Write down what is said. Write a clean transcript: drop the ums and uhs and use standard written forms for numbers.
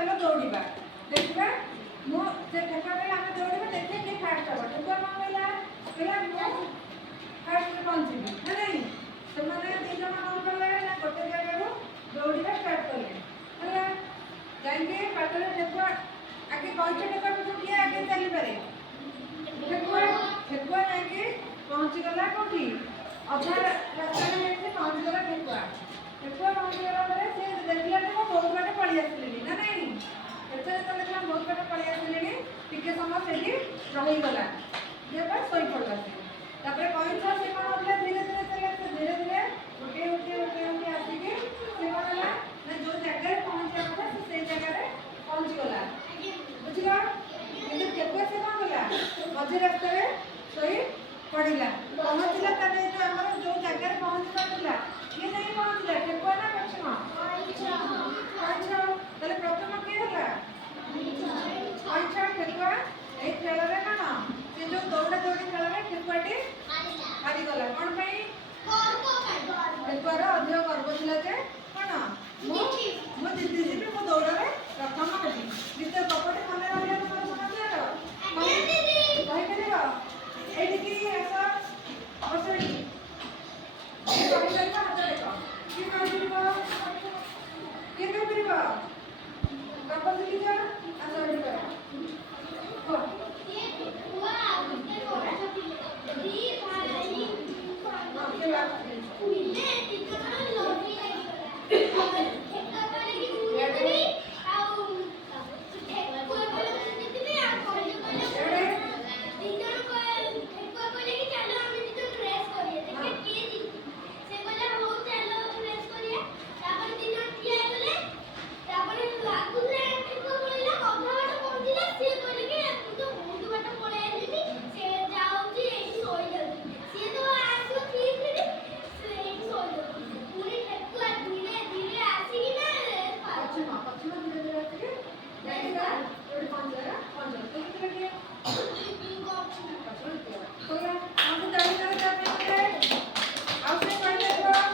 चलो दौड़ा देखा मुझे ठेकुआ कहला आम दौड़ा देखिए किए फास्ट हम ठेकुआ कौन कहला कहला फास्ट पहुँची ना नहीं से मैंने दीज कौन कले ना गोटे जगह दौड़ा स्टार्ट कले है जाइए बाटर ठेकुआ आगे कईटा ठेकुआ पीछे किए आगे चली पारे ठेकुआ ठेकुआ जाइए पहुँची गला कौटी अधा रास्ता में पहुँची गला ठेकुआ ठेकुआ पहुँची गला से देखला कि बहुत बाटे पड़ी आसली ना नहीं एथे तो देखला बहुत बाटे पड़ी आसली टिके समय से रहीगला जे शोई पड़ा से तापर कहीं से कौन होता धीरे धीरे चले धीरे धीरे उठे उठे उठे उठे आसिक से कौन है ना जो जगह पहुँचा था से जगह पहुँची गला बुझल कि ठेकुआ से कौन कला मझे रास्ता शोई पड़ा पहुँचला जो आम जो जगह पहुँच पारा किए नहीं पहुँचला ठेकुआ ना पक्षम प्रथम किए ठेकुआ ये खेल में कौन से जो दौड़ा दौड़ी खेल में ठेकुआटी हारीगला कौन ठेकुआर अधिक गर्व था जे कौन मुझे जीती जी मो दौड़ में प्रथम हेबी द्वितीय कपटी मन रहा तुम समझ कहीपर ये बस तो